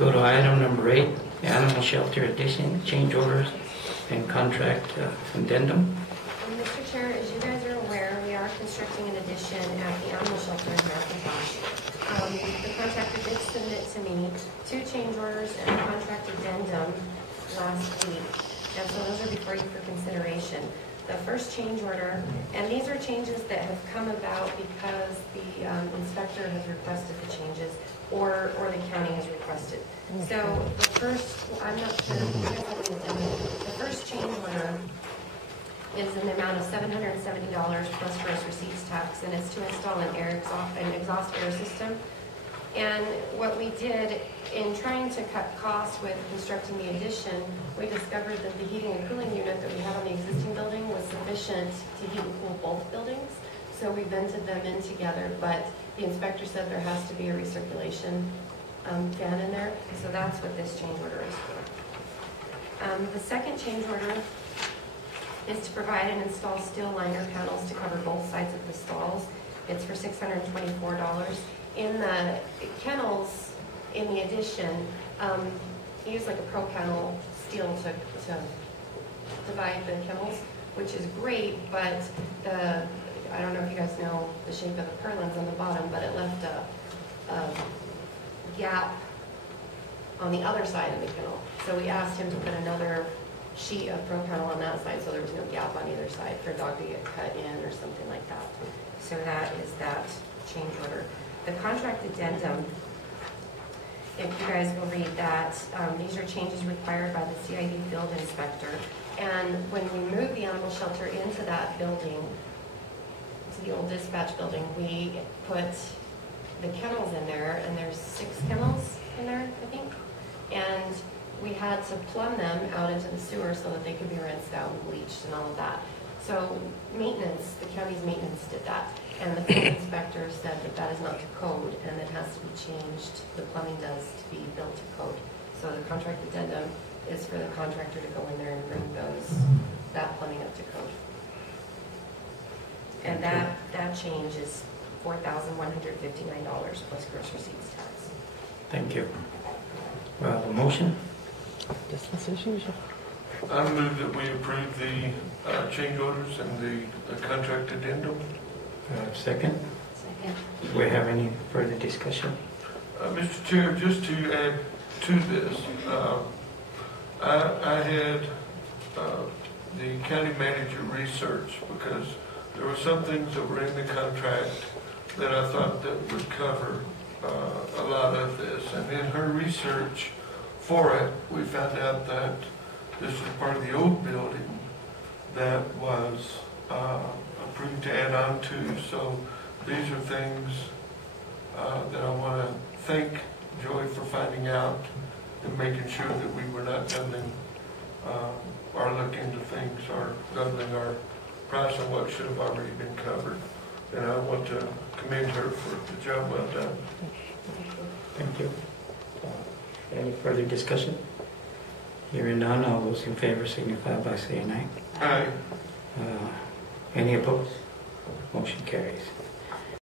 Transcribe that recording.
Go to item number 8, animal shelter addition, change orders, and contract addendum. Mr. Chair, as you guys are aware, we are constructing an addition at the animal shelter in Macintosh. The contractor did submit to me 2 change orders and a contract addendum last week, and so those are before you for consideration. The first change order, and these are changes that have come about because the inspector has requested the changes, or the county has requested. So the first, I'm not sure if you guys have the addendum. The first change order is in the amount of $770 plus gross receipts tax, and it's to install an exhaust air system. And what we did in trying to cut costs with constructing the addition, we discovered that the heating and cooling unit that we had on the existing building was sufficient to heat and cool both buildings. So we vented them in together, but the inspector said there has to be a recirculation fan in there. So that's what this change order is for. The second change order is to provide and install steel liner panels to cover both sides of the stalls. It's for $624. In the kennels, in the addition, use like a pro panel steel to divide the kennels, which is great, but I don't know if you guys know the shape of the purlins on the bottom, but it left a gap on the other side of the kennel. So we asked him to put another sheet of pro panel on that side so there was no gap on either side for a dog to get cut in or something like that. So that is that change order. The contract addendum, if you guys will read that, these are changes required by the CID field inspector. And when we moved the animal shelter into that building, to the old dispatch building, we put the kennels in there, and there's 6 kennels in there, I think. And we had to plumb them out into the sewer so that they could be rinsed out and bleached and all of that. So maintenance, the county's maintenance did that. And the field inspector said that that is not to code and it has to be changed. The plumbing does to be built to code. So the contract addendum is for the contractor to go in there and bring that plumbing up to code. And that change is $4,159 plus gross receipts tax. Thank you. Well, a motion? Business as usual. I move that we approve the change orders and the contract addendum. Second? Second. Do we have any further discussion? Mr. Chair, just to add to this, I had the county manager research because there were some things that were in the contract that I thought that would cover a lot of this. And in her research for it, we found out that this was part of the old building that was approved to add on to. So these are things that I want to thank Joy for finding out and making sure that we were not doubling our look into things or doubling our price on what should have already been covered. And I want to commend her for the job well done. Thank you. Any further discussion? Hearing none, all those in favor signify by saying aye. Aye. Any opposed? Motion carries.